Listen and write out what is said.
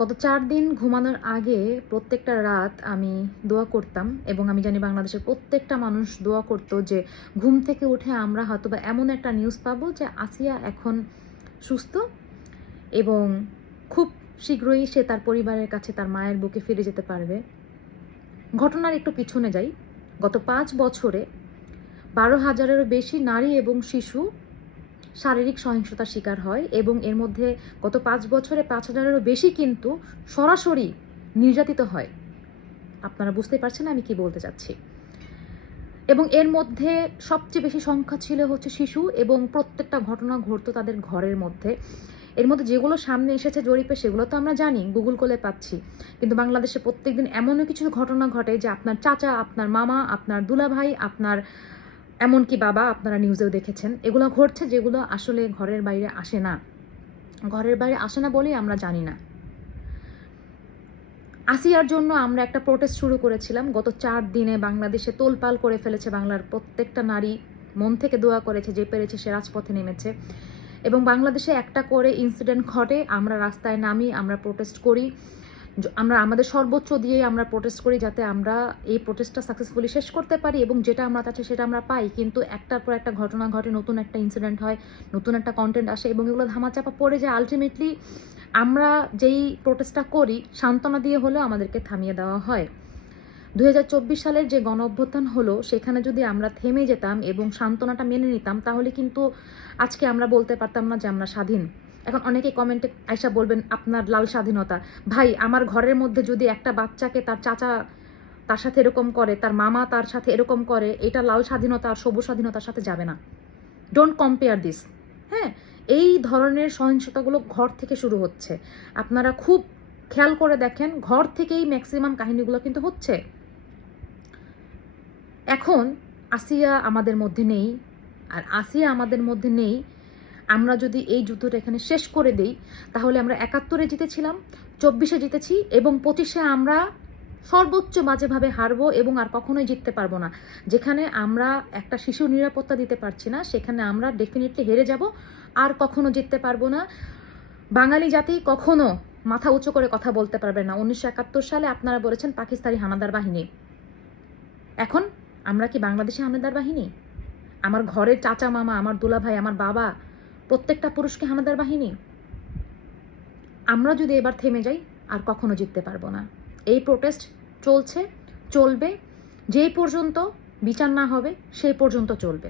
গত ৪ দিন ঘুমানোর আগে প্রত্যেকটা রাত আমি দোয়া করতাম এবং আমি জানি বাংলাদেশের প্রত্যেকটা মানুষ দোয়া করতো যে ঘুম থেকে উঠে আমরা হয়তোবা এমন একটা নিউজ পাবো যে আসিয়া এখন সুস্থ এবং খুব শীঘ্রই সে তার পরিবারের কাছে তার মায়ের বুকে ফিরে যেতে পারবে। ঘটনার একটু পিছনে যাই। গত ৫ বছরে ১২,০০০-এরও বেশি নারী এবং শিশু শারীরিক সহিংসতার শিকার হয় এবং এর মধ্যে গত ৫ বছরে ৫,০০০-এরও বেশি কিন্তু সরাসরি নির্যাতিত হয়। আপনারা বুঝতে পারছেন আমি কি বলতে চাচ্ছি। এবং এর মধ্যে সবচেয়ে বেশি সংখ্যা ছিল হচ্ছে শিশু এবং প্রত্যেকটা ঘটনা ঘটতো তাদের ঘরের মধ্যে। এর মধ্যে যেগুলো সামনে এসেছে জরিপে সেগুলো তো আমরা জানি, গুগল করলে পাচ্ছি। কিন্তু বাংলাদেশে প্রত্যেকদিন এমনও কিছু ঘটনা ঘটে যে আপনার চাচা, আপনার মামা, আপনার দুলাভাই, আপনার এমনকি বাবা, আপনারা নিউজেও দেখেছেন, এগুলো ঘটছে যেগুলো আসলে ঘরের বাইরে আসে না। ঘরের বাইরে আসে না বলেই আমরা জানি না। আসিয়ার জন্য আমরা একটা প্রোটেস্ট শুরু করেছিলাম। গত ৪ দিনে বাংলাদেশে তোলপাল করে ফেলেছে। বাংলার প্রত্যেকটা নারী মন থেকে দোয়া করেছে, যে পেরেছে সে রাজপথে নেমেছে এবং বাংলাদেশে একটা করে ইনসিডেন্ট ঘটে, আমরা রাস্তায় নামি, আমরা প্রোটেস্ট করি, আমরা আমাদের সর্বোচ্চ দিয়ে আমরা প্রোটেস্ট করি যাতে আমরা এই প্রোটেস্টটা সাকসেসফুলি শেষ করতে পারি এবং যেটা আমরা চাচ্ছি সেটা আমরা পাই। কিন্তু একটার পর একটা ঘটনা ঘটে, নতুন একটা ইনসিডেন্ট হয়, নতুন একটা কন্টেন্ট আসে এবং এগুলো ধামাচাপা পড়ে যায়। আলটিমেটলি আমরা যেই প্রোটেস্টটা করি সান্ত্বনা দিয়ে হলেও আমাদেরকে থামিয়ে দেওয়া হয়। ২০২৪ সালের যে গণ অভ্যুত্থান হলো সেখানে যদি আমরা থেমে যেতাম এবং সান্ত্বনাটা মেনে নিতাম তাহলে কিন্তু আজকে আমরা বলতে পারতাম না যে আমরা স্বাধীন। এখন অনেকে কমেন্টে আইসা বলবেন আপনার লাল স্বাধীনতা। ভাই, আমার ঘরের মধ্যে যদি একটা বাচ্চাকে তার চাচা তার সাথে এরকম করে, তার মামা তার সাথে এরকম করে, এটা লাল স্বাধীনতা আর সবুজ স্বাধীনতার সাথে যাবে না। Don't compare this. হ্যাঁ, এই ধরনের সহিংসতাগুলো ঘর থেকে শুরু হচ্ছে। আপনারা খুব খেয়াল করে দেখেন, ঘর থেকেই ম্যাক্সিমাম কাহিনীগুলো কিন্তু হচ্ছে। এখন আসিয়া আমাদের মধ্যে নেই, আর আসিয়া আমাদের মধ্যে নেই। আমরা যদি এই যুদ্ধটা এখানে শেষ করে দেই তাহলে আমরা ৭১-এ জিতেছিলাম, ২৪-এ জিতেছি এবং ২৫-এ আমরা সর্বোচ্চ বাজেভাবে হারবো এবং আর কখনোই জিততে পারবো না। যেখানে আমরা একটা শিশুর নিরাপত্তা দিতে পারছি না সেখানে আমরা ডেফিনেটলি হেরে যাব, আর কখনো জিততে পারবো না। বাঙালি জাতি কখনো মাথা উঁচু করে কথা বলতে পারবে না। ১৯৭১ সালে আপনারা বলেছেন পাকিস্তানি হানাদার বাহিনী, এখন আমরা কি বাংলাদেশি হানাদার বাহিনী? আমার ঘরের চাচা মামা, আমার দুলাভাই, আমার বাবা, প্রত্যেকটা পুরুষকে হানাদার বাহিনী। আমরা যদি এবার থেমে যাই আর কখনো জিততে পারবো না। এই প্রোটেস্ট চলছে, চলবে, যেই পর্যন্ত বিচার না হবে সেই পর্যন্ত চলবে।